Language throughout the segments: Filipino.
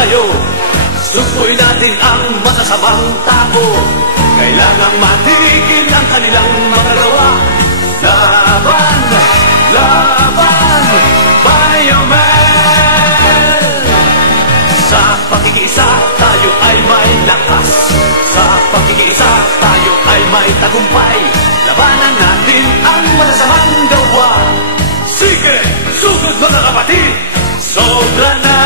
tayo. Susuin natin ang masasamang tao. Kailangang matigil ang kanilang magagawa. Laban, laban, Bioman! Sa pakikiisa tayo ay may lakas. Sa pakikiisa tayo ay may tagumpay. Labanan natin ang masasamang gawa. Sige, sugod mga kapatid, sobra na!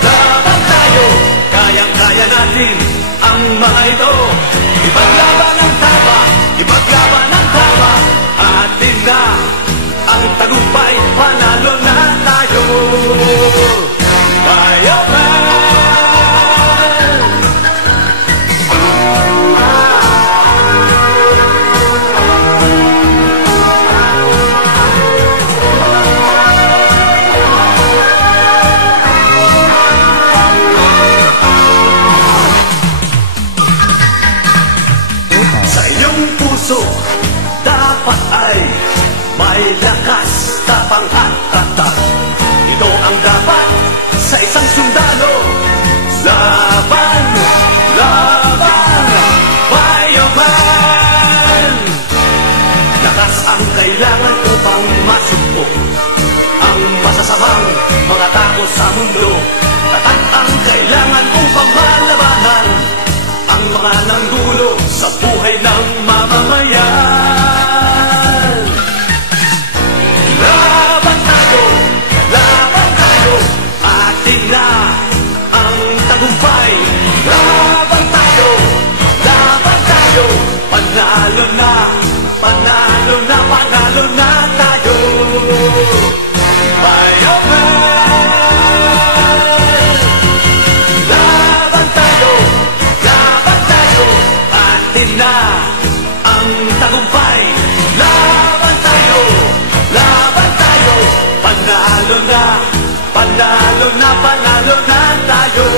Laban tayo, kayang-kaya natin ang mga ito. Ipaglaban ang tama, ipaglaban ang tama. Atin na ang tagumpay, panalo na tayo. Bioman! Sa iyong puso, dapat ay may lakas, tapang at tatak. Ito ang dapat sa isang sundalo. Laban, laban, Bioman! Lakas ang kailangan upang masugpo ang masasamang mga tao sa mundo. Tatak ang kailangan upang malabanan ang mga nanggulo sa buhay ng mamamayan. Laban tayo, atin na ang tagumpay. Laban tayo, panalo na, panalo na, panalo na tayo. Bioman! Laban tayo, atin na ang tagumpay. Laban tayo, panalo na, panalo na, panalo na tayo.